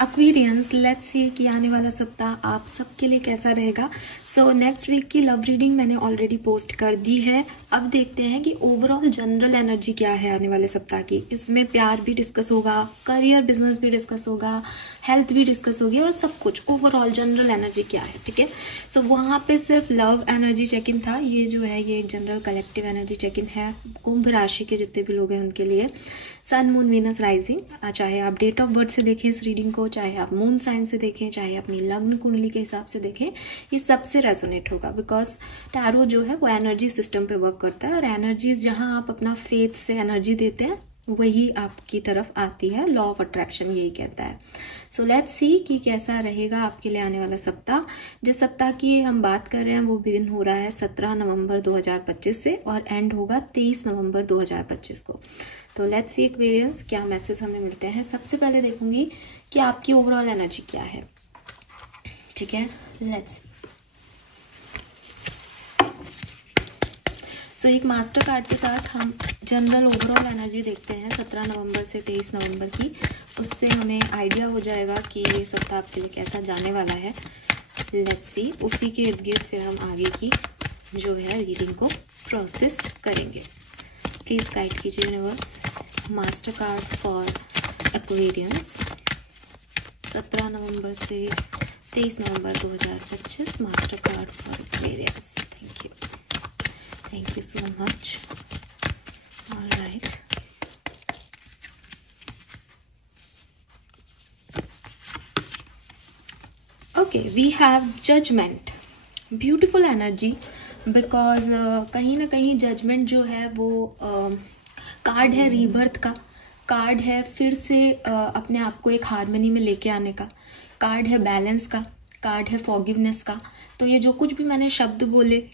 Aquarians, let's see कि आने वाला सप्ताह आप सबके लिए कैसा रहेगा। सो नेक्स्ट वीक की लव रीडिंग मैंने ऑलरेडी पोस्ट कर दी है। अब देखते हैं कि ओवरऑल जनरल एनर्जी क्या है आने वाले सप्ताह की। इसमें प्यार भी डिस्कस होगा, करियर बिजनेस भी डिस्कस होगा, हेल्थ भी डिस्कस होगी और सब कुछ ओवरऑल जनरल एनर्जी क्या है, ठीक है। सो वहाँ पे सिर्फ लव एनर्जी चेक इन था। ये जो है ये एक general collective energy check in है कुंभ राशि के जितने भी लोग हैं उनके लिए। सन मून वीनस राइजिंग, चाहे आप डेट ऑफ बर्थ से देखें इस रीडिंग को, चाहे आप मून साइन से देखें, चाहे अपनी लग्न कुंडली के हिसाब से देखें, ये सबसे रेजोनेट होगा। बिकॉज टैरो जो है वो एनर्जी सिस्टम पे वर्क करता है और एनर्जीज जहां आप अपना फेथ से एनर्जी देते हैं वही आपकी तरफ आती है। लॉ ऑफ अट्रैक्शन यही कहता है। सो लेट्स सी कि कैसा रहेगा आपके लिए आने वाला सप्ताह। जिस सप्ताह की हम बात कर रहे हैं वो बिगिन हो रहा है 17 नवंबर 2025 से और एंड होगा 23 नवंबर 2025 को। तो लेट्स सी एक्वेरियंस क्या मैसेज हमें मिलते हैं। सबसे पहले देखूंगी कि आपकी ओवरऑल एनर्जी क्या है, ठीक है। लेट्स सो एक मास्टर कार्ड के साथ हम जनरल ओवरऑल एनर्जी देखते हैं 17 नवंबर से 23 नवंबर की। उससे हमें आइडिया हो जाएगा कि ये सप्ताह आपके लिए कैसा जाने वाला है। लेट्स सी, उसी के इर्द गिर्द फिर हम आगे की जो है रीडिंग को प्रोसेस करेंगे। प्लीज गाइड कीजिए universe, master card for Aquarians 17 नवंबर से 23 नवंबर 2025, master card for Aquarians. Thank you, thank you so much. All right, okay, we have judgment, beautiful energy because कहीं ना कहीं जजमेंट जो है वो कार्ड है रीबर्थ का, कार्ड है फिर से अपने आप को एक हार्मनी में लेके आने का, कार्ड है बैलेंस का, कार्ड है फॉरगिवनेस का। तो ये जो कुछ भी मैंने शब्द बोले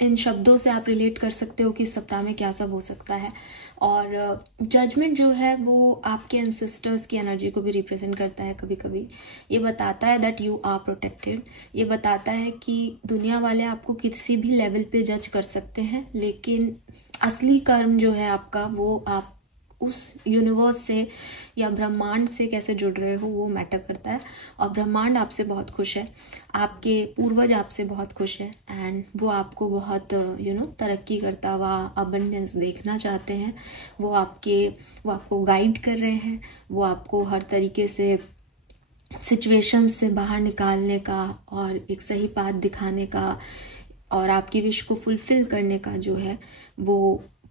इन शब्दों से आप रिलेट कर सकते हो कि इस सप्ताह में क्या सब हो सकता है। और जजमेंट जो है वो आपके एंसेस्टर्स की एनर्जी को भी रिप्रेजेंट करता है। कभी कभी ये बताता है दैट यू आर प्रोटेक्टेड। ये बताता है कि दुनिया वाले आपको किसी भी लेवल पे जज कर सकते हैं, लेकिन असली कर्म जो है आपका वो आप उस यूनिवर्स से या ब्रह्मांड से कैसे जुड़ रहे हो वो मैटर करता है। और ब्रह्मांड आपसे बहुत खुश है, आपके पूर्वज आपसे बहुत खुश है एंड वो आपको बहुत तरक्की करता हुआ अबंडेंस देखना चाहते हैं। वो आपको गाइड कर रहे हैं, वो आपको हर तरीके से सिचुएशन से बाहर निकालने का और एक सही पाथ दिखाने का और आपकी विश को फुलफिल करने का जो है वो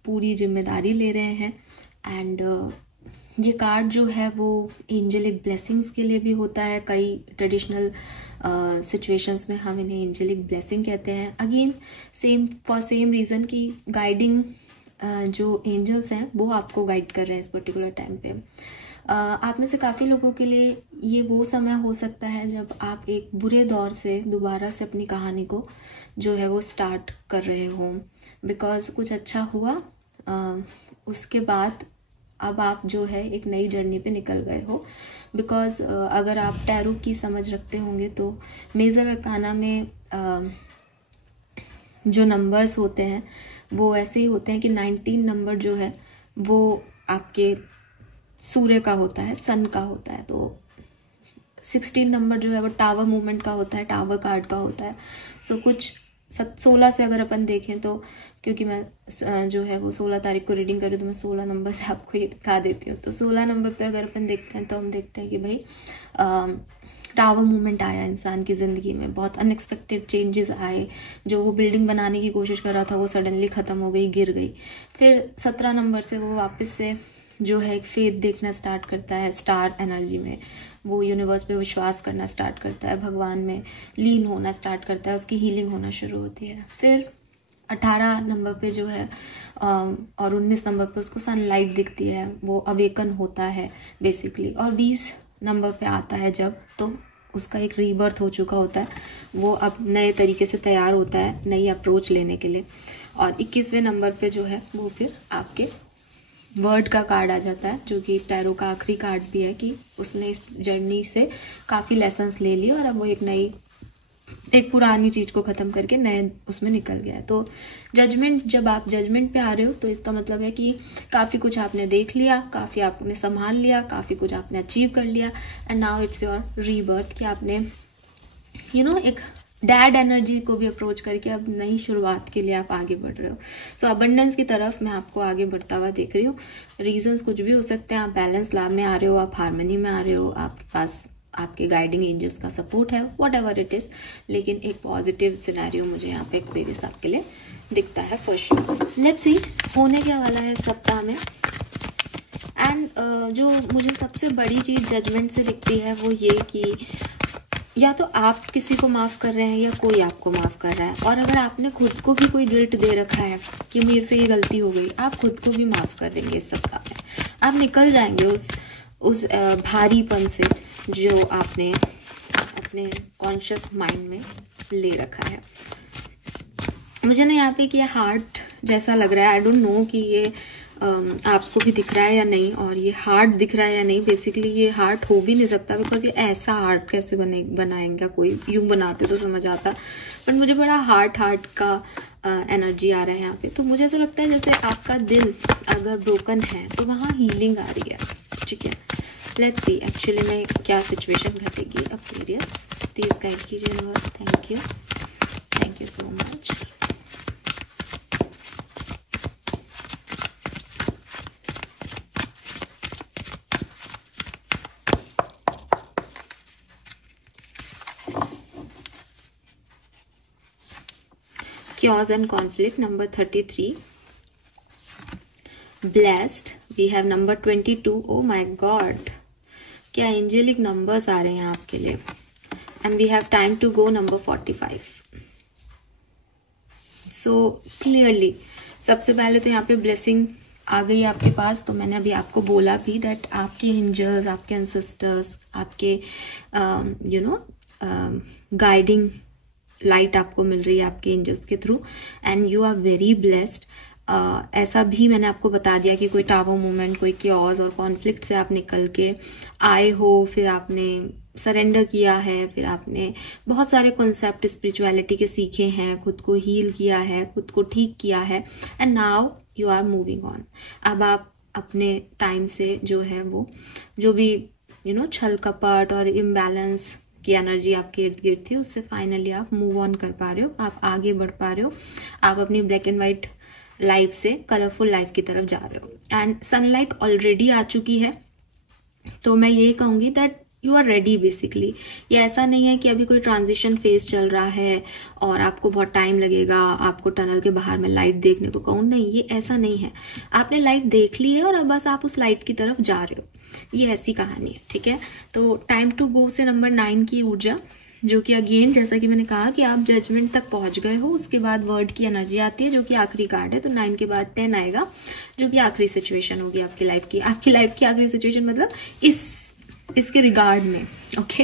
पूरी जिम्मेदारी ले रहे हैं। एंड ये कार्ड जो है वो एंजेलिक ब्लेसिंग्स के लिए भी होता है। कई ट्रेडिशनल सिचुएशंस में हम इन्हें एंजेलिक ब्लेसिंग कहते हैं। अगेन सेम रीज़न की गाइडिंग जो एंजल्स हैं वो आपको गाइड कर रहे हैं इस पर्टिकुलर टाइम पे। आप में से काफ़ी लोगों के लिए ये वो समय हो सकता है जब आप एक बुरे दौर से दोबारा से अपनी कहानी को जो है वो स्टार्ट कर रहे हो। बिकॉज कुछ अच्छा हुआ, उसके बाद अब आप जो है एक नई जर्नी पे निकल गए हो। बिकॉज अगर आप टैरो की समझ रखते होंगे तो मेजर अरकाना में जो नंबर्स होते हैं वो ऐसे ही होते हैं कि 19 नंबर जो है वो आपके सूर्य का होता है, सन का होता है। तो 16 नंबर जो है वो टावर मूवमेंट का होता है, टावर कार्ड का होता है। सो कुछ 16 से अगर अपन देखें तो, क्योंकि मैं जो है वो 16 तारीख को रीडिंग करूँ तो मैं 16 नंबर से आपको ये दिखा देती हूँ। तो 16 नंबर पे अगर अपन देखते हैं तो हम देखते हैं कि भाई टावर मूवमेंट आया इंसान की ज़िंदगी में, बहुत अनएक्सपेक्टेड चेंजेस आए। जो वो बिल्डिंग बनाने की कोशिश कर रहा था वो सडनली ख़त्म हो गई, गिर गई। फिर 17 नंबर से वो वापस से जो है एक फेथ देखना स्टार्ट करता है, स्टार एनर्जी में वो यूनिवर्स पे विश्वास करना स्टार्ट करता है, भगवान में लीन होना स्टार्ट करता है, उसकी हीलिंग होना शुरू होती है। फिर 18 नंबर पे जो है और 19 नंबर पे उसको सनलाइट दिखती है, वो अवेकन होता है बेसिकली। और 20 नंबर पे आता है जब, तो उसका एक रीबर्थ हो चुका होता है, वो अब नए तरीके से तैयार होता है नई अप्रोच लेने के लिए। और 21वें नंबर पे जो है वो फिर आपके वर्ड का कार्ड आ जाता है, जो कि टैरो का आखिरी कार्ड भी है कि उसने इस जर्नी से काफ़ी लेसन्स ले लिए और अब वो एक नई एक पुरानी चीज को खत्म करके नए उसमें निकल गया है। तो जजमेंट, जब आप जजमेंट पे आ रहे हो तो इसका मतलब है कि काफी कुछ आपने देख लिया, काफी आपने संभाल लिया, काफी कुछ आपने अचीव कर लिया, and now it's your rebirth कि आपने एक डैड एनर्जी को भी अप्रोच करके अब नई शुरुआत के लिए आप आगे बढ़ रहे हो। सो अबंडेंस की तरफ मैं आपको आगे बढ़ता हुआ देख रही हूँ। रीजंस कुछ भी हो सकते हैं, आप बैलेंस लाभ में आ रहे हो, आप हार्मनी में आ रहे हो, आपके पास आपके गाइडिंग एंजल्स का सपोर्ट है, वट एवर इट इज, लेकिन एक पॉजिटिव सिनेरियो मुझे यहाँ पे एक्वेरियस आपके लिए दिखता है फॉर श्योर। लेट्स सी होने क्या वाला है सप्ताह में। एंड जो मुझे सबसे बड़ी चीज जजमेंट से दिखती है वो ये कि या तो आप किसी को माफ कर रहे हैं या कोई आपको माफ कर रहा है, और अगर आपने खुद को भी कोई गिल्ट दे रखा है कि मेरे से ये गलती हो गई, आप खुद को भी माफ कर देंगे इस सप्ताह में। आप निकल जाएंगे उस भारीपन से जो आपने अपने कॉन्शियस माइंड में ले रखा है। मुझे ना यहाँ पे कि ये हार्ट जैसा लग रहा है, आई डोंट नो कि ये आपको भी दिख रहा है या नहीं, और ये हार्ट दिख रहा है या नहीं। बेसिकली ये हार्ट हो भी नहीं सकता, बिकॉज ये ऐसा हार्ट कैसे बनाएंगे, कोई यूं बनाते तो समझ आता, बट मुझे बड़ा हार्ट का एनर्जी आ रहा है यहाँ पे। तो मुझे ऐसा लगता है जैसे आपका दिल अगर ब्रोकन है तो वहाँ हीलिंग आ रही है, ठीक है। लेट्स सी एक्चुअली में क्या सिचुएशन घटेगी। एक्वेरियस प्लीज गाइड कीजिए universe. Thank you so much. Chaos and conflict number 33, blessed we have number 22, oh my god क्या एंजेलिक नंबर्स आ रहे हैं आपके लिए, and we have time to go number 45। So clearly सबसे पहले तो यहाँ पे ब्लेसिंग आ गई आपके पास। तो मैंने अभी आपको बोला भी दैट आपके एंजल्स, आपके एंसेस्टर्स, आपके गाइडिंग लाइट आपको मिल रही है आपके एंजल्स के through, and you are very blessed. ऐसा भी मैंने आपको बता दिया कि कोई टावर मूवमेंट, कोई क्योस और कॉन्फ्लिक्ट से आप निकल के आए हो, फिर आपने सरेंडर किया है, फिर आपने बहुत सारे कॉन्सेप्ट स्पिरिचुअलिटी के सीखे हैं, खुद को हील किया है, खुद को ठीक किया है, and now you are moving on. अब आप अपने टाइम से जो है वो जो भी छल कपट और इम्बैलेंस की एनर्जी आपके इर्द गिर्द थी, उससे फाइनली आप मूव ऑन कर पा रहे हो, आप आगे बढ़ पा रहे हो, आप अपनी ब्लैक एंड व्हाइट लाइफ से कलरफुल लाइफ की तरफ जा रहे हो, एंड सनलाइट ऑलरेडी आ चुकी है। तो मैं यही कहूंगी that you are ready basically. ये ऐसा नहीं है कि अभी कोई ट्रांजिशन फेज चल रहा है और आपको बहुत टाइम लगेगा, आपको टनल के बाहर में लाइट देखने को कहूँ, नहीं, ये ऐसा नहीं है। आपने लाइट देख ली है और अब बस आप उस लाइट की तरफ जा रहे हो, ये ऐसी कहानी है, ठीक है। तो टाइम टू गो से नंबर 9 की ऊर्जा, जो कि अगेन जैसा कि मैंने कहा कि आप जजमेंट तक पहुंच गए हो, उसके बाद वर्ड की एनर्जी आती है जो कि आखिरी कार्ड है। तो 9 के बाद 10 आएगा जो कि आखिरी सिचुएशन होगी आपकी लाइफ की। आपकी लाइफ की आखिरी सिचुएशन मतलब इसके रिगार्ड में, ओके।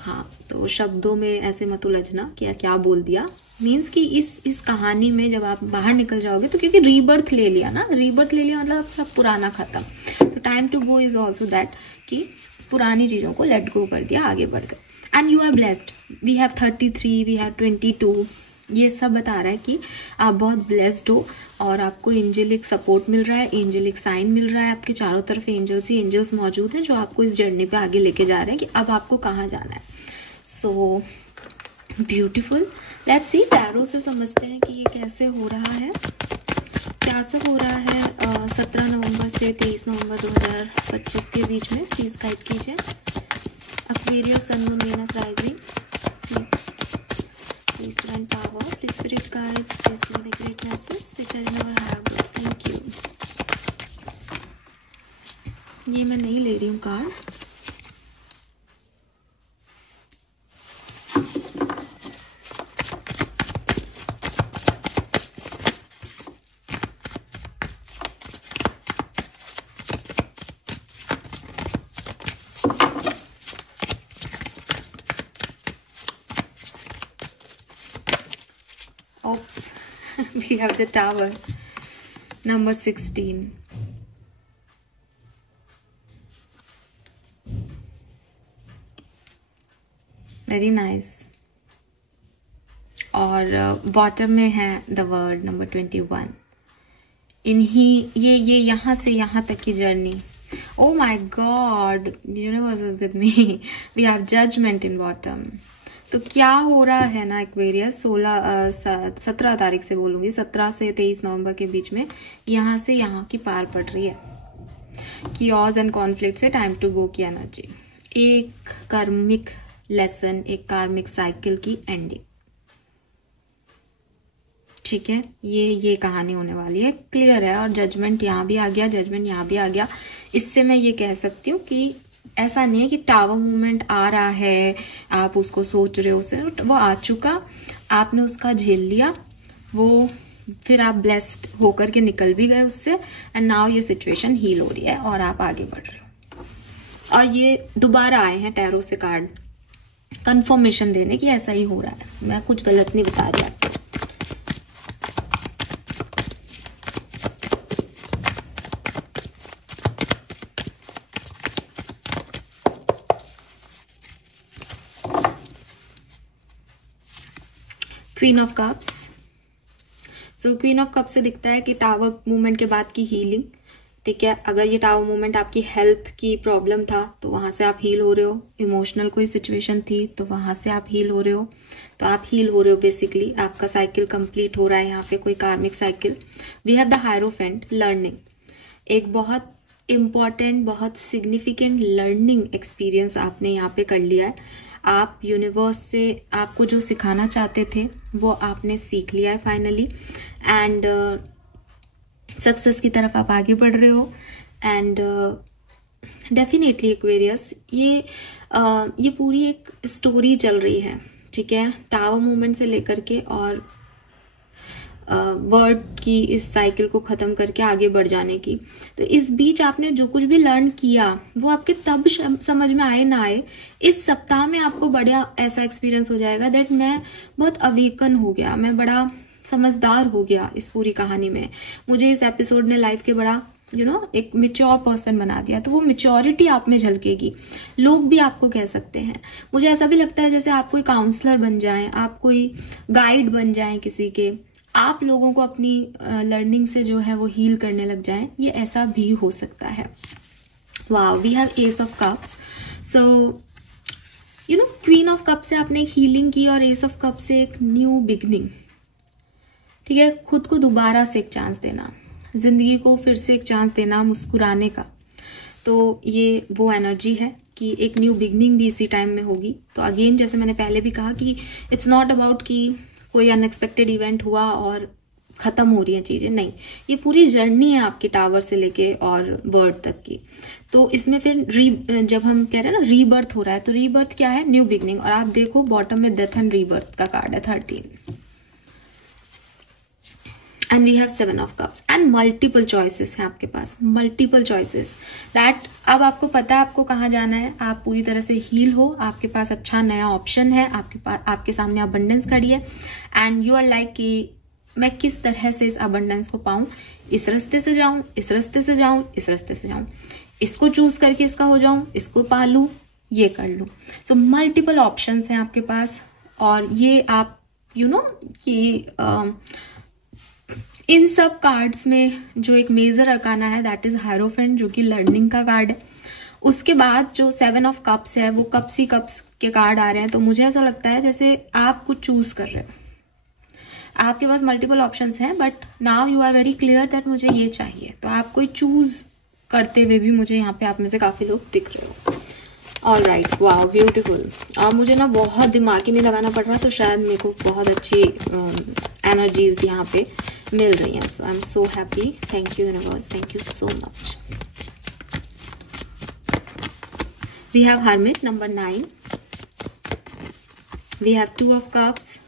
हाँ, तो शब्दों में ऐसे मत उलझना क्या बोल दिया, मीन्स कि इस कहानी में जब आप बाहर निकल जाओगे, तो क्योंकि रीबर्थ ले लिया ना, रीबर्थ ले लिया मतलब सब पुराना खत्म। तो time to go is also that कि पुरानी चीजों को लेट गो कर दिया, आगे बढ़ गए, and you are blessed. We have 33, we have 22, ये सब बता रहा है कि आप बहुत ब्लेस्ड हो और आपको एंजेलिक सपोर्ट मिल रहा है, एंजेलिक साइन मिल रहा है, आपके चारों तरफ एंजल्स ही एंजल्स मौजूद हैं जो आपको इस जर्नी पे आगे लेके जा रहे हैं कि अब आपको कहाँ जाना है। So beautiful. Let's see, tarot से समझते हैं कि ये कैसे हो रहा है, क्या सब हो रहा है 17 नवंबर से 23 नवंबर 2025 के बीच में। प्लीज गाइड कीजिए। Aquarius, Sun, Moon, Venus, Rising. Please divine power, please spirit guides, please give me the great message which I never have. Thank you. ये मैं नहीं ले रही हूँ card, oops. We have the Tower, number 16. Very nice. और bottom में है the word number 21। इन्हीं ये यहाँ से यहाँ तक की journey. Oh my god, universe is with me. We have judgement in bottom. तो क्या हो रहा है ना एक्वेरियस, 17 तारीख से बोलूंगी, 17 से 23 नवंबर के बीच में यहाँ से यहाँ की पार पड़ रही है। कियोस एंड कॉन्फ्लिक्ट से टाइम टू गो की एनर्जी। एक कार्मिक लेसन, एक कार्मिक साइकिल की एंडिंग। ठीक है, ये कहानी होने वाली है, क्लियर है। और जजमेंट यहाँ भी आ गया, जजमेंट यहाँ भी आ गया। इससे मैं ये कह सकती हूँ कि ऐसा नहीं है कि टावर मूवमेंट आ रहा है, आप उसको सोच रहे हो, उसे वो आ चुका, आपने उसका झेल लिया, वो फिर आप ब्लेस्ड होकर के निकल भी गए उससे, एंड नाउ ये सिचुएशन हील हो रही है और आप आगे बढ़ रहे हो। और ये दोबारा आए हैं टैरो से कार्ड कंफर्मेशन देने की ऐसा ही हो रहा है, मैं कुछ गलत नहीं बता रही आपको। Queen of cups. So queen of cups से दिखता है कि टावर मूवमेंट के बाद की हीलिंग। ठीक है, अगर ये टावर मूवमेंट आपकी हेल्थ की प्रॉब्लम था तो वहां से आप हील हो रहे हो, इमोशनल कोई सिचुएशन थी तो वहां से आप हील हो रहे हो, तो आप हील हो रहे हो। बेसिकली आपका साइकिल कंप्लीट हो रहा है यहाँ पे, कोई karmic cycle. We have the hierophant, learning. एक बहुत इंपॉर्टेंट, बहुत सिग्निफिकेंट लर्निंग एक्सपीरियंस आपने यहाँ पे कर लिया है। आप यूनिवर्स से आपको जो सिखाना चाहते थे वो आपने सीख लिया है फाइनली, एंड सक्सेस की तरफ आप आगे बढ़ रहे हो। एंड डेफिनेटली एक्वेरियस, ये पूरी एक स्टोरी चल रही है। ठीक है, टावर मूवमेंट से लेकर के और वर्ड की इस साइकिल को खत्म करके आगे बढ़ जाने की। तो इस बीच आपने जो कुछ भी लर्न किया वो आपके तब समझ में आए ना आए, इस सप्ताह में आपको बड़ा ऐसा एक्सपीरियंस हो जाएगा दैट मैं बहुत अवेकन हो गया, मैं बड़ा समझदार हो गया इस पूरी कहानी में। मुझे इस एपिसोड ने लाइफ के बड़ा एक मेच्योर पर्सन बना दिया। तो वो मेच्योरिटी आप में झलकेगी, लोग भी आपको कह सकते हैं। मुझे ऐसा भी लगता है जैसे आप कोई काउंसलर बन जाएं, आप कोई गाइड बन जाएं किसी के, आप लोगों को अपनी लर्निंग से जो है वो हील करने लग जाएं, ये ऐसा भी हो सकता है। Wow, we have ace of cups. So queen of cup से आपने एक हीलिंग की और एस ऑफ कप से एक न्यू बिगनिंग। ठीक है, खुद को दोबारा से एक चांस देना, जिंदगी को फिर से एक चांस देना, मुस्कुराने का। तो ये वो एनर्जी है कि एक न्यू बिगनिंग भी इसी टाइम में होगी। तो अगेन जैसे मैंने पहले भी कहा कि इट्स नॉट अबाउट कि कोई अनएक्सपेक्टेड इवेंट हुआ और खत्म हो रही है चीजें, नहीं, ये पूरी जर्नी है आपकी टावर से लेके और वर्ड तक की। तो इसमें फिर जब हम कह रहे हैं ना रीबर्थ हो रहा है, तो रीबर्थ क्या है? New beginning. और आप देखो बॉटम में डेथ एंड रीबर्थ का कार्ड है 13, and we have 7 of cups and multiple choices हैं आपके पास, मल्टीपल चॉइसेस दैट अब आपको पता है आपको कहाँ जाना है। आप पूरी तरह से हील हो, आपके पास अच्छा नया ऑप्शन है, आपके सामने अबंडेंस खड़ी है, एंड यू आर लाइक कि मैं किस तरह से इस अबंडेंस को पाऊं, इस रास्ते से जाऊं, इस रास्ते से जाऊं, इस रास्ते से जाऊं, इसको चूज करके इसका हो जाऊं, इसको पा लूं, ये कर लूं। तो मल्टीपल ऑप्शंस हैं आपके पास। और ये आप कि इन सब कार्ड्स में जो एक मेजर अरकाना है दैट इज हायरोफेंट, जो कि लर्निंग का कार्ड है। उसके बाद जो 7 ऑफ कप्स है वो कप्स ही कप्स के कार्ड आ रहे हैं। तो मुझे ऐसा लगता है जैसे आप कुछ चूज कर रहे हो, आपके पास मल्टीपल ऑप्शंस हैं, but now you are very clear that मुझे ये चाहिए। तो आप कोई चूज करते हुए भी मुझे यहाँ पे आप में से काफी लोग दिख रहे हो। All right, wow, beautiful. और मुझे ना बहुत दिमाग ही नहीं लगाना पड़ रहा, तो शायद मेरे को बहुत अच्छी एनर्जीज यहाँ पे मिल रही हैं। So I am so happy. Thank you universe, thank you so much. We have hermit number 9, we have 2 of cups,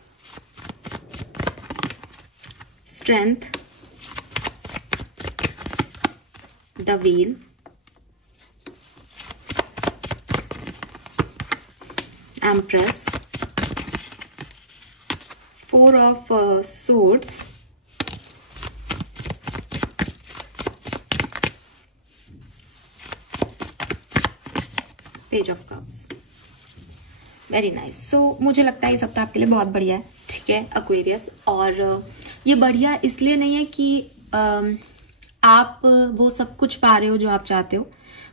strength, the wheel, Empress, 4 of swords, Page of Cups. Very nice. So मुझे लगता है ये सप्ताह आपके लिए बहुत बढ़िया है, ठीक है एक्वेरियस। और ये बढ़िया इसलिए नहीं है कि आप वो सब कुछ पा रहे हो जो आप चाहते हो,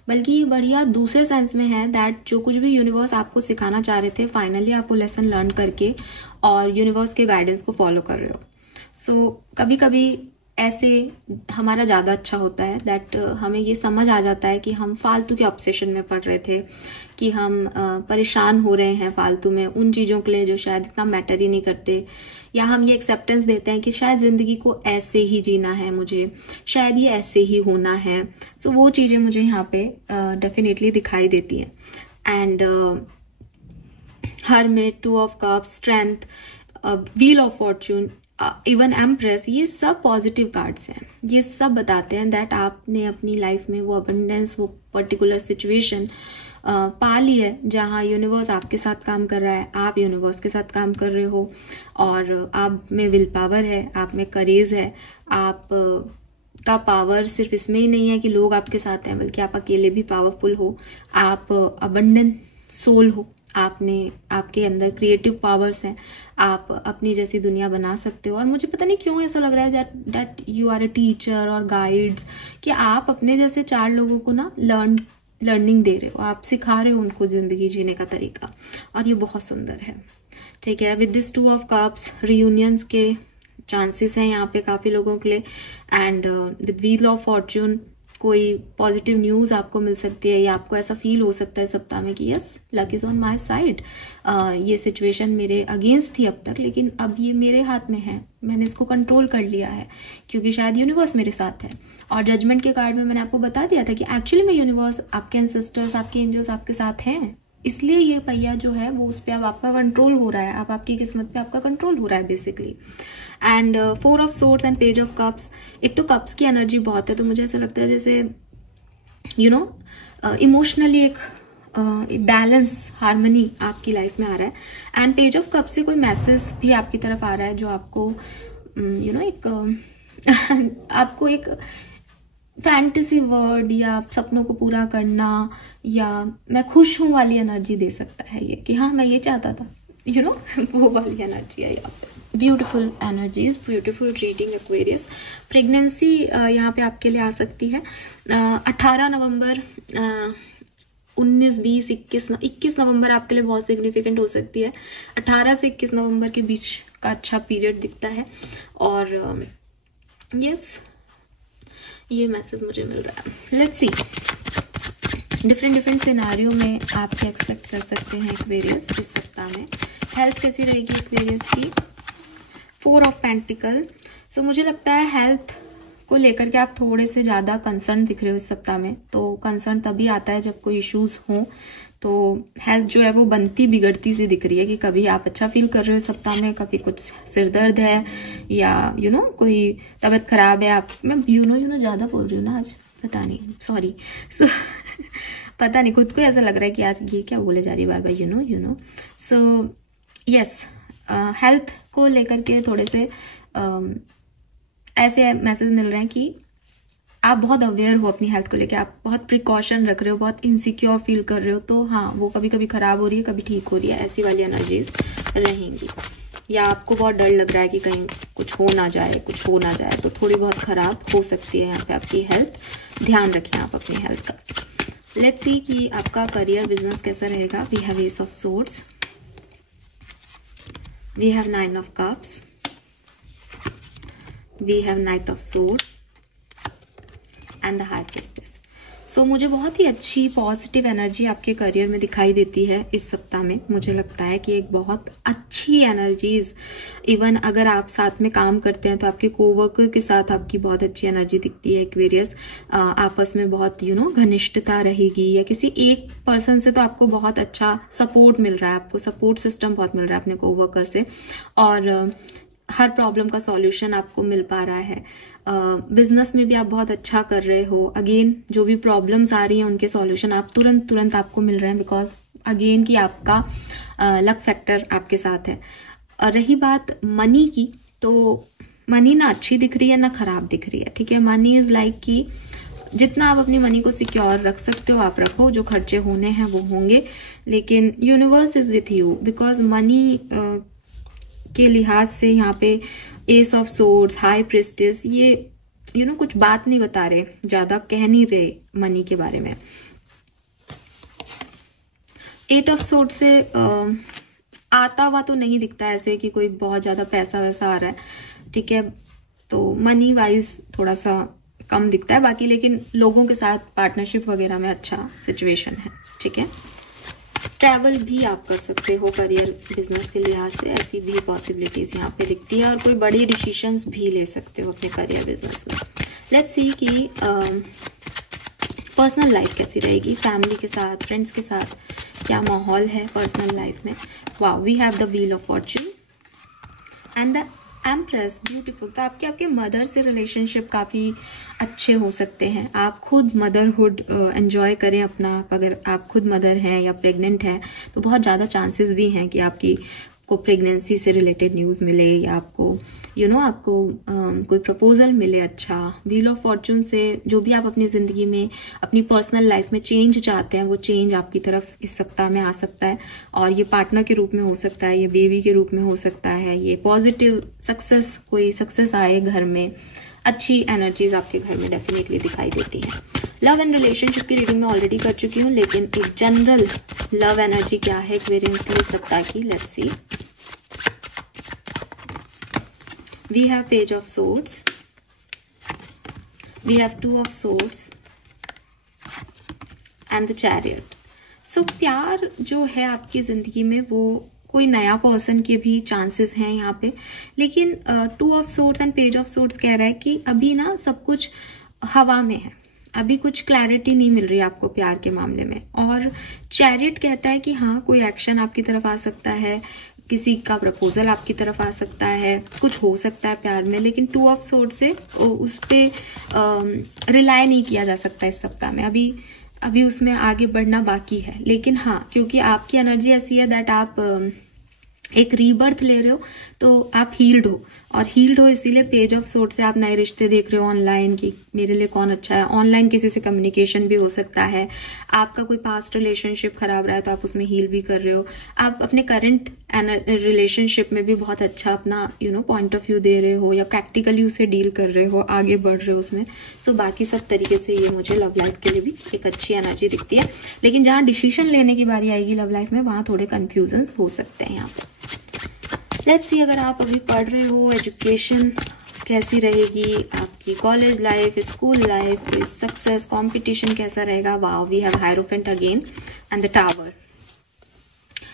बल्कि ये बढ़िया दूसरे सेंस में है दैट जो कुछ भी यूनिवर्स आपको सिखाना चाह रहे थे, फाइनली आप वो लेसन लर्न करके और यूनिवर्स के गाइडेंस को फॉलो कर रहे हो। सो कभी कभी ऐसे हमारा ज़्यादा अच्छा होता है दैट हमें ये समझ आ जाता है कि हम फालतू के ऑब्सेशन में पड़ रहे थे, कि हम परेशान हो रहे हैं फालतू में उन चीज़ों के लिए जो शायद इतना मैटर ही नहीं करते, या हम ये एक्सेप्टेंस देते हैं कि शायद ज़िंदगी को ऐसे ही जीना है, मुझे शायद ये ऐसे ही होना है। सो वो चीज़ें मुझे यहाँ पे डेफिनेटली दिखाई देती हैं। And hermit, 2 of cups, strength, wheel of Fortune, even empress, ये सब पॉजिटिव कार्ड्स हैं। ये सब बताते हैं दैट आपने अपनी लाइफ में वो अबंडेंस, वो पर्टिकुलर सिचुएशन पा ली है जहाँ यूनिवर्स आपके साथ काम कर रहा है, आप यूनिवर्स के साथ काम कर रहे हो, और आप में विल पावर है, आप में करेज है। आप का पावर सिर्फ इसमें ही नहीं है कि लोग आपके साथ हैं, बल्कि आप अकेले भी पावरफुल हो। आप अबंडेंट सोल हो, आपके अंदर क्रिएटिव पावर्स हैं, आप अपनी जैसी दुनिया बना सकते हो। और मुझे पता नहीं क्यों ऐसा लग रहा है that you are a teacher और गाइड्स, कि आप अपने जैसे 4 लोगों को ना लर्निंग दे रहे हो, आप सिखा रहे हो उनको जिंदगी जीने का तरीका, और ये बहुत सुंदर है, ठीक है। With this 2 of cups, reunions के चांसेस हैं यहाँ पे काफी लोगों के लिए। And with wheel of Fortune, कोई पॉजिटिव न्यूज आपको मिल सकती है, या आपको ऐसा फील हो सकता है सप्ताह में कि yes luck is on my side, ये सिचुएशन मेरे अगेंस्ट थी अब तक, लेकिन अब ये मेरे हाथ में है, मैंने इसको कंट्रोल कर लिया है, क्योंकि शायद यूनिवर्स मेरे साथ है। और जजमेंट के कार्ड में मैंने आपको बता दिया था कि एक्चुअली में यूनिवर्स, आपके एंसेस्टर्स, आपके एंजल्स आपके साथ हैं, इसलिए ये पहिया जो है वो उस पर अब आपका कंट्रोल हो रहा है, अब आपकी किस्मत पे आपका कंट्रोल हो रहा है basically. And 4 of swords and page of cups, एक तो कप्स की एनर्जी बहुत है, तो मुझे ऐसा लगता है जैसे यू नो इमोशनली एक बैलेंस, हार्मनी आपकी लाइफ में आ रहा है। एंड पेज ऑफ कप से कोई मैसेज भी आपकी तरफ आ रहा है जो आपको यू नो एक आपको एक फैंटेसी वर्ड या सपनों को पूरा करना, या मैं खुश हूं वाली एनर्जी दे सकता है ये, कि हाँ मैं ये चाहता था, यू नो वो वाली एनर्जी है यहाँ पे। Beautiful energies, beautiful reading Aquarius. Pregnancy यहाँ पे आपके लिए आ सकती है 18 नवंबर, 19, 20, 21 नवंबर आपके लिए बहुत सिग्निफिकेंट हो सकती है। 18 से 21 नवंबर के बीच का अच्छा पीरियड दिखता है। और यस ये मैसेज मुझे मिल रहा है। लेट्स सी डिफरेंट सिनारियो में आप क्या एक्सपेक्ट कर सकते हैं एक्वेरियस इस सप्ताह में। हेल्थ कैसी रहेगी एक्वेरियस की? 4 ऑफ पेंटिकल। सो मुझे लगता है हेल्थ को लेकर के आप थोड़े से ज़्यादा कंसर्न दिख रहे हो इस सप्ताह में। तो कंसर्न तभी आता है जब कोई इश्यूज हो, तो हेल्थ जो है वो बनती बिगड़ती सी दिख रही है, कि कभी आप अच्छा फील कर रहे हो सप्ताह में, कभी कुछ सिर दर्द है, या यू नो कोई तबीयत खराब है। आप मैं यू नो ज़्यादा बोल रही हूँ ना आज, पता नहीं, सॉरी। सो पता नहीं, खुद को ऐसा लग रहा है कि यार ये क्या बोले जा रही है बार बार, you know. So yes health को लेकर के थोड़े से ऐसे मैसेज मिल रहे हैं कि आप बहुत अवेयर हो अपनी हेल्थ को लेके, आप बहुत प्रिकॉशन रख रहे हो, बहुत इनसिक्योर फील कर रहे हो। तो हाँ वो कभी कभी खराब हो रही है, कभी ठीक हो रही है, ऐसी वाली एनर्जीज रहेंगी। या आपको बहुत डर लग रहा है कि कहीं कुछ हो ना जाए, तो थोड़ी बहुत खराब हो सकती है यहाँ पे आपकी हेल्थ। ध्यान रखें आप अपनी हेल्थ का। लेट्स सी कि आपका करियर बिजनेस कैसा रहेगा। We have ace of swords, we have 9 of cups, we have knight of swords and the high priestess. So मुझे बहुत ही अच्छी पॉजिटिव एनर्जी आपके करियर में दिखाई देती है इस सप्ताह में। मुझे लगता है कि एक बहुत अच्छी एनर्जीज, इवन अगर आप साथ में काम करते हैं तो आपके कोवर्कर के साथ आपकी बहुत अच्छी एनर्जी दिखती है एक्वेरियस। आपस में बहुत यू नो घनिष्ठता रहेगी, या किसी एक पर्सन से तो आपको बहुत अच्छा सपोर्ट मिल रहा है, आपको सपोर्ट सिस्टम बहुत मिल रहा है अपने कोवर्कर से, और हर प्रॉब्लम का सॉल्यूशन आपको मिल पा रहा है। बिजनेस में भी आप बहुत अच्छा कर रहे हो। अगेन जो भी प्रॉब्लम्स आ रही हैं उनके सॉल्यूशन आप तुरंत आपको मिल रहे हैं, बिकॉज अगेन कि आपका लक फैक्टर आपके साथ है। और रही बात मनी की, तो मनी ना अच्छी दिख रही है ना खराब दिख रही है, ठीक है। मनी इज लाइक कि जितना आप अपनी मनी को सिक्योर रख सकते हो आप रखो, जो खर्चे होने हैं वो होंगे, लेकिन universe is with you because money के लिहाज से यहाँ पे S of swords, high priestess, ये कुछ बात नहीं बता रहे, ज्यादा कह नहीं रहे मनी के बारे में। 8 ऑफ सोर्ड से आता हुआ तो नहीं दिखता ऐसे कि कोई बहुत ज्यादा पैसा वैसा आ रहा है, ठीक है, तो मनी वाइज थोड़ा सा कम दिखता है बाकी, लेकिन लोगों के साथ पार्टनरशिप वगैरह में अच्छा सिचुएशन है, ठीक है। ट्रैवल भी आप कर सकते हो करियर बिजनेस के लिहाज से, ऐसी भी पॉसिबिलिटीज यहाँ पे दिखती है, और कोई बड़ी डिसीजंस भी ले सकते हो अपने करियर बिजनेस में। लेट्स सी कि पर्सनल लाइफ कैसी रहेगी, फैमिली के साथ, फ्रेंड्स के साथ क्या माहौल है पर्सनल लाइफ में। Wow, we have the wheel of fortune and the empress, beautiful. तो आपके मदर से रिलेशनशिप काफ़ी अच्छे हो सकते हैं, आप खुद मदरहुड एंजॉय करें अपना। अगर आप खुद मदर हैं या प्रेग्नेंट हैं तो बहुत ज़्यादा चांसेस भी हैं कि आपकी को प्रेगनेंसी से रिलेटेड न्यूज़ मिले, या आपको आपको कोई प्रपोजल मिले अच्छा। व्हील ऑफ फॉर्च्यून से जो भी आप अपनी ज़िंदगी में, अपनी पर्सनल लाइफ में चेंज चाहते हैं, वो चेंज आपकी तरफ इस सप्ताह में आ सकता है, और ये पार्टनर के रूप में हो सकता है, ये बेबी के रूप में हो सकता है, ये पॉजिटिव सक्सेस, कोई सक्सेस आए घर में, अच्छी एनर्जीज आपके घर में डेफिनेटली दिखाई देती है। लव एंड रिलेशनशिप की रीडिंग मैं ऑलरेडी कर चुकी हूँ, लेकिन एक जनरल लव एनर्जी क्या है एक्वेरियंस के लिए सप्ताह की, let's see. We have Page of Swords, we have 2 of Swords and the Chariot. So प्यार जो है आपकी जिंदगी में वो कोई नया पर्सन के भी चांसेस हैं यहाँ पे, लेकिन 2 of Swords and Page of Swords कह रहा है कि अभी ना सब कुछ हवा में है, अभी कुछ क्लैरिटी नहीं मिल रही आपको प्यार के मामले में। और चैरियट कहता है कि हाँ, कोई एक्शन आपकी तरफ आ सकता है, किसी का प्रपोजल आपकी तरफ आ सकता है, कुछ हो सकता है प्यार में, लेकिन 2 ऑफ सोर्ड से उस पर रिलाय नहीं किया जा सकता इस सप्ताह में। अभी उसमें आगे बढ़ना बाकी है, लेकिन हाँ, क्योंकि आपकी एनर्जी ऐसी है दैट आप एक रीबर्थ ले रहे हो, तो आप हील्ड हो, और हील्ड हो इसीलिए पेज ऑफ सोर्ड से आप नए रिश्ते देख रहे हो ऑनलाइन कि मेरे लिए कौन अच्छा है। ऑनलाइन किसी से कम्युनिकेशन भी हो सकता है, आपका कोई पास्ट रिलेशनशिप खराब रहा है तो आप उसमें हील भी कर रहे हो, आप अपने करंट रिलेशनशिप में भी बहुत अच्छा अपना पॉइंट ऑफ व्यू दे रहे हो, या प्रैक्टिकली उसे डील कर रहे हो, आगे बढ़ रहे हो उसमें। सो बाकी सब तरीके से ये मुझे लव लाइफ के लिए भी एक अच्छी एनर्जी दिखती है, लेकिन जहाँ डिसीजन लेने की बारी आएगी लव लाइफ में, वहां थोड़े कंफ्यूजन्स हो सकते हैं यहाँ पे। लेट्स सी, अगर आप अभी पढ़ रहे हो, एजुकेशन कैसी रहेगी आपकी, college life, school life, success, competition कैसा रहेगा। Wow, we have hierophant again and the tower.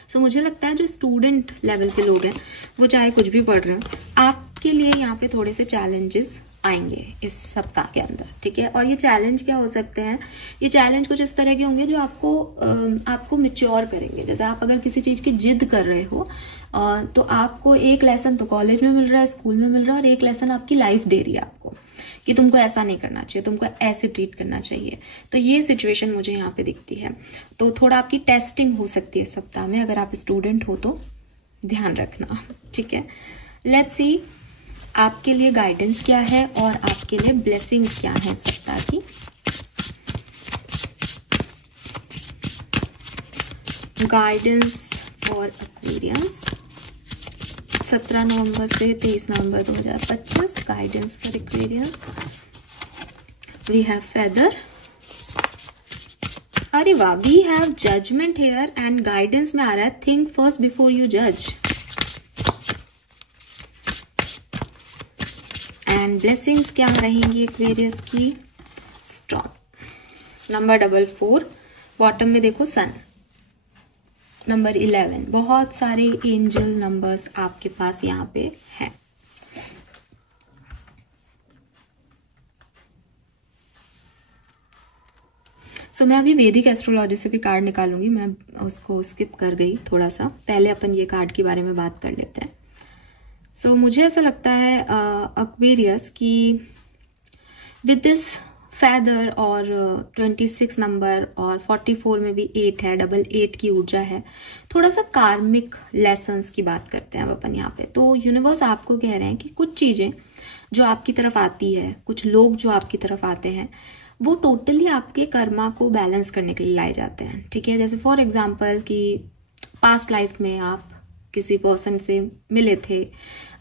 So मुझे लगता है जो स्टूडेंट लेवल के लोग हैं वो चाहे कुछ भी पढ़ रहे हो, आपके लिए यहाँ पे थोड़े से चैलेंजेस आएंगे इस सप्ताह के अंदर, ठीक है। और ये चैलेंज क्या हो सकते हैं, ये चैलेंज कुछ इस तरह के होंगे जो आपको मैच्योर करेंगे। जैसे आप अगर किसी चीज की जिद कर रहे हो तो आपको एक लेसन तो कॉलेज में मिल रहा है, स्कूल में मिल रहा है, और एक लेसन आपकी लाइफ दे रही है आपको कि तुमको ऐसा नहीं करना चाहिए, तुमको ऐसे ट्रीट करना चाहिए। तो ये सिचुएशन मुझे यहाँ पे दिखती है, तो थोड़ा आपकी टेस्टिंग हो सकती है इस सप्ताह में, अगर आप स्टूडेंट हो तो ध्यान रखना, ठीक है। लेट्स सी आपके लिए गाइडेंस क्या है और आपके लिए ब्लेसिंग्स क्या है सप्ताह की। गाइडेंस फॉर एक्वेरियंस 17 नवंबर से 23 नवंबर 2025, guidance for aquarians. We have feather, अरे वाह, we have judgement here, and guidance में आ रहा है थिंक फर्स्ट बिफोर यू जज, एंड ब्लेसिंग्स क्या रहेंगी एक्वेरियस की, स्ट्रॉन्ग। नंबर 44, बॉटम में देखो सन। नंबर 11, बहुत सारे एंजल नंबर्स आपके पास यहाँ पे हैं। सो मैं अभी वैदिक एस्ट्रोलॉजी से भी कार्ड निकालूंगी, मैं उसको स्किप कर गई थोड़ा सा, पहले अपन ये कार्ड के बारे में बात कर लेते हैं। सो मुझे ऐसा लगता है एक्वेरियस की विद दिस फेदर और 26 नंबर और 44 में भी 8 है, डबल 8 की ऊर्जा है, थोड़ा सा कार्मिक लेसन्स की बात करते हैं अब अपन यहाँ पे। तो यूनिवर्स आपको कह रहे हैं कि कुछ चीजें जो आपकी तरफ आती है, कुछ लोग जो आपकी तरफ आते हैं, वो टोटली आपके कर्मा को बैलेंस करने के लिए लाए जाते हैं, ठीक है। जैसे फॉर एग्जाम्पल कि पास्ट लाइफ में आप किसी पर्सन से मिले थे,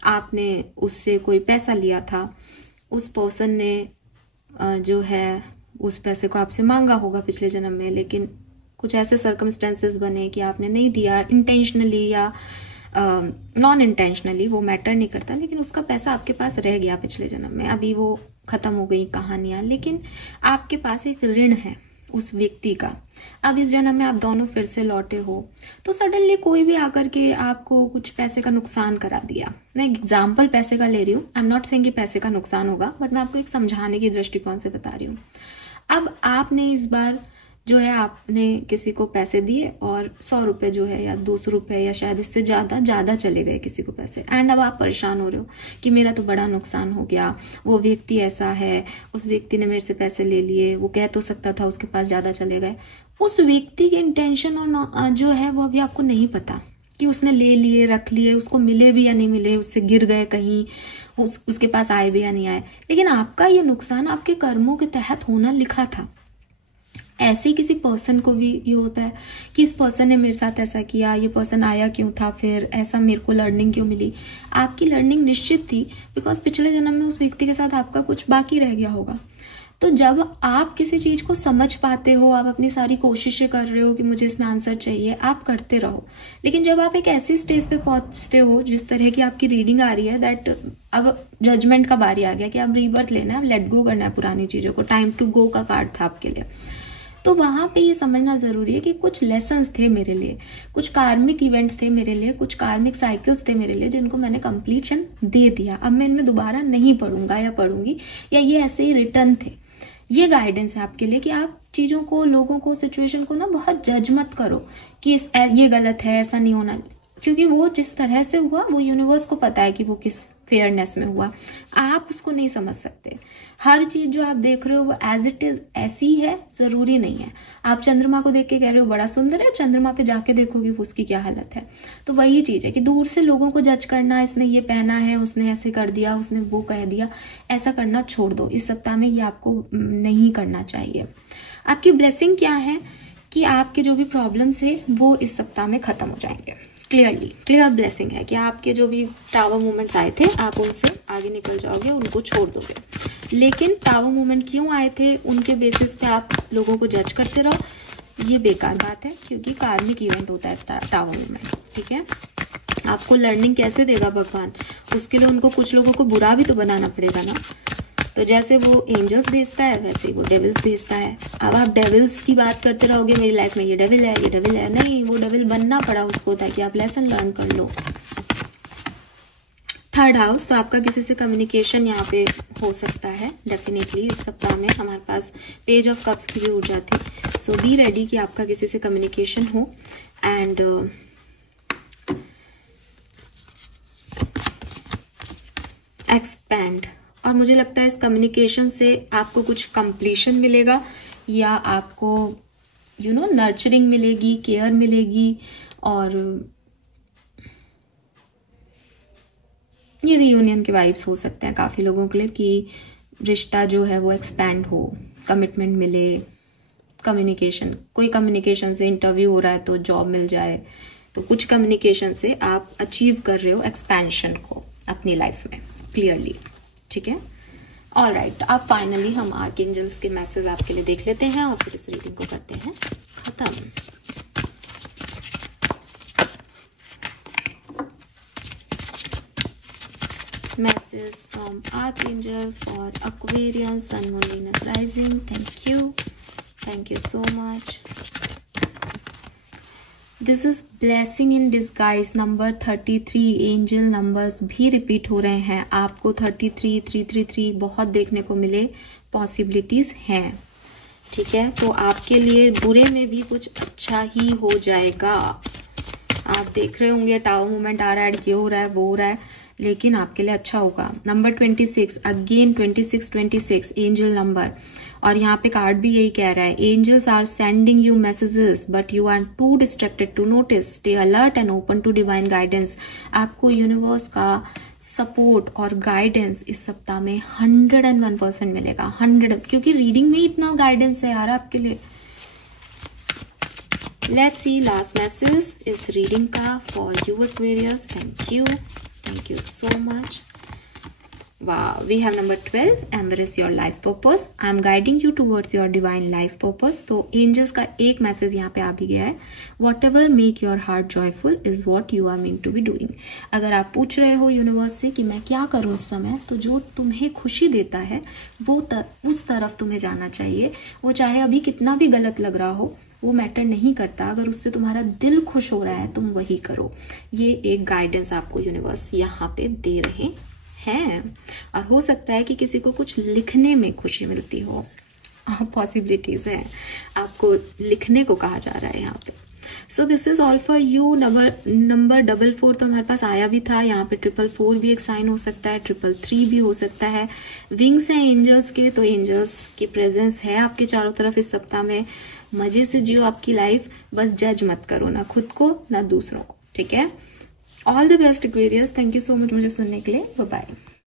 आपने उससे कोई पैसा लिया था, उस पर्सन ने जो है उस पैसे को आपसे मांगा होगा पिछले जन्म में, लेकिन कुछ ऐसे सर्कमस्टेंसेस बने कि आपने नहीं दिया, इंटेंशनली या नॉन इंटेंशनली, वो मैटर नहीं करता, लेकिन उसका पैसा आपके पास रह गया पिछले जन्म में। अभी वो खत्म हो गई कहानियां, लेकिन आपके पास एक ऋण है उस व्यक्ति का। अब इस जन्म में आप दोनों फिर से लौटे हो, तो सडनली कोई भी आकर के आपको कुछ पैसे का नुकसान करा दिया। मैं एग्जाम्पल पैसे का ले रही हूँ, आई एम नॉट सेइंग कि पैसे का नुकसान होगा, बट मैं आपको एक समझाने की दृष्टिकोण से बता रही हूँ। अब आपने इस बार जो है आपने किसी को पैसे दिए और 100 रुपए जो है या 200 रुपए या शायद इससे ज्यादा चले गए किसी को पैसे, एंड अब आप परेशान हो रहे हो कि मेरा तो बड़ा नुकसान हो गया, वो व्यक्ति ऐसा है, उस व्यक्ति ने मेरे से पैसे ले लिए, वो कह तो सकता था, उसके पास ज्यादा चले गए। उस व्यक्ति के इंटेंशन और जो है वो अभी आपको नहीं पता कि उसने ले लिए, रख लिए, उसको मिले भी या नहीं मिले, उससे गिर गए कहीं, उसके पास आए भी या नहीं आए, लेकिन आपका ये नुकसान आपके कर्मों के तहत होना लिखा था। ऐसे किसी पर्सन को भी ये होता है कि इस पर्सन ने मेरे साथ ऐसा किया, ये पर्सन आया क्यों था, फिर ऐसा मेरे को लर्निंग क्यों मिली। आपकी लर्निंग निश्चित थी, बिकॉज पिछले जन्म में उस व्यक्ति के साथ आपका कुछ बाकी रह गया होगा। तो जब आप किसी चीज को समझ पाते हो, आप अपनी सारी कोशिशें कर रहे हो कि मुझे इसमें आंसर चाहिए, आप करते रहो। लेकिन जब आप एक ऐसी स्टेज पे पहुंचते हो जिस तरह की आपकी रीडिंग आ रही है, दैट अब जजमेंट का बारी आ गया कि अब रीबर्थ लेना है, अब लेट गो करना है पुरानी चीजों को, टाइम टू गो का कार्ड था आपके लिए। तो वहां पे ये समझना जरूरी है कि कुछ लेसन्स थे मेरे लिए, कुछ कार्मिक इवेंट्स थे मेरे लिए, कुछ कार्मिक साइकिल्स थे मेरे लिए, जिनको मैंने कंप्लीशन दे दिया। अब मैं इनमें दोबारा नहीं पढ़ूंगा या पढ़ूंगी, या ये ऐसे ही रिटर्न थे। ये गाइडेंस है आपके लिए कि आप चीजों को, लोगों को, सिचुएशन को ना बहुत जज मत करो कि ये गलत है, ऐसा नहीं होना, क्योंकि वो जिस तरह से हुआ वो यूनिवर्स को पता है कि वो किस फेयरनेस में हुआ, आप उसको नहीं समझ सकते। हर चीज जो आप देख रहे हो वो एज इट इज ऐसी है, जरूरी नहीं है। आप चंद्रमा को देख के कह रहे हो बड़ा सुंदर है, चंद्रमा पे जाके देखोगे उसकी क्या हालत है। तो वही चीज है कि दूर से लोगों को जज करना, इसने ये पहना है, उसने ऐसे कर दिया, उसने वो कह दिया, ऐसा करना छोड़ दो। इस सप्ताह में ये आपको नहीं करना चाहिए। आपकी ब्लेसिंग क्या है कि आपके जो भी प्रॉब्लम्स है वो इस सप्ताह में खत्म हो जाएंगे। क्लियर ब्लेसिंग है कि आपके जो भी टावर मूवमेंट्स आए थे आप उनसे आगे निकल जाओगे, उनको छोड़ दोगे। लेकिन टावर मूवमेंट क्यों आए थे उनके बेसिस पे आप लोगों को जज करते रहो, ये बेकार बात है, क्योंकि कार्मिक इवेंट होता है टावर मूवमेंट, ठीक है। आपको लर्निंग कैसे देगा भगवान, उसके लिए उनको कुछ लोगों को बुरा भी तो बनाना पड़ेगा ना। तो जैसे वो एंजल्स भेजता है वैसे ही वो डेविल्स भेजता है। अब आप डेविल्स की बात करते रहोगे मेरी लाइफ में ये डेविल है, ये डेविल है, नहीं, वो डेविल बनना पड़ा उसको ताकि आप लेसन लर्न कर लो। थर्ड हाउस, तो आपका किसी से कम्युनिकेशन यहाँ पे हो सकता है डेफिनेटली। इस सप्ताह में हमारे पास पेज ऑफ कप्स की भी ऊर्जा थी, सो बी रेडी कि आपका किसी से कम्युनिकेशन हो। एंड एक्सपैंड, और मुझे लगता है इस कम्युनिकेशन से आपको कुछ कंप्लीशन मिलेगा, या आपको नर्चरिंग मिलेगी, केयर मिलेगी, और ये रियूनियन के वाइब्स हो सकते हैं काफी लोगों के लिए कि रिश्ता जो है वो एक्सपैंड हो, कमिटमेंट मिले, कम्युनिकेशन, कोई कम्युनिकेशन से इंटरव्यू हो रहा है तो जॉब मिल जाए। तो कुछ कम्युनिकेशन से आप अचीव कर रहे हो एक्सपेंशन को अपनी लाइफ में क्लियरली, ठीक है। ऑलराइट, अब फाइनली हम आर्कएंजल्स के मैसेज आपके लिए देख लेते हैं और फिर इस रीडिंग को करते हैं खत्म। Message from Archangel for Aquarian Sun, Moon, Venus rising. Thank you so much. This is blessing in disguise number 33. Angel numbers भी रिपीट हो रहे हैं, आपको 33, 333 बहुत देखने को मिले, पॉसिबिलिटीज हैं, ठीक है। तो आपके लिए बुरे में भी कुछ अच्छा ही हो जाएगा, आप देख रहे होंगे टावर मूवमेंट आ रहा है, ये हो रहा है, वो हो रहा है, लेकिन आपके लिए अच्छा होगा। नंबर 26, अगेन 26 एंजल नंबर, और यहाँ पे कार्ड भी यही कह रहा है, angels are sending you messages but you are too distracted to notice, stay alert and open to divine guidance. आपको यूनिवर्स का सपोर्ट और गाइडेंस इस सप्ताह में 101% मिलेगा, 100, क्योंकि रीडिंग में इतना गाइडेंस है यार आपके लिए। Let's see last message is reading का for you Aquarius. Thank you so much. Wow, we have number 12, embrace your life purpose. I am guiding you towards your divine life purpose. तो angels का एक message यहाँ पे आ भी गया है, whatever make your heart joyful is what you are meant to be doing. अगर आप पूछ रहे हो यूनिवर्स से कि मैं क्या करूँ इस समय, तो जो तुम्हें खुशी देता है वो उस तरफ तुम्हें जाना चाहिए। वो चाहे अभी कितना भी गलत लग रहा हो, वो मैटर नहीं करता, अगर उससे तुम्हारा दिल खुश हो रहा है तुम वही करो। ये एक गाइडेंस आपको यूनिवर्स यहाँ पे दे रहे हैं। और हो सकता है कि किसी को कुछ लिखने में खुशी मिलती हो, पॉसिबिलिटीज है, आपको लिखने को कहा जा रहा है यहाँ पे। So this is all for you. Number 44 तो हमारे पास आया भी था, यहाँ पे 444 भी एक साइन हो सकता है, 333 भी हो सकता है। विंग्स हैं एंजल्स के, तो एंजल्स की प्रेजेंस है आपके चारों तरफ इस सप्ताह में। मजे से जियो आपकी लाइफ, बस जज मत करो ना खुद को ना दूसरों को, ठीक है। All the best Aquarius, thank you so much मुझे सुनने के लिए, बाय बाय।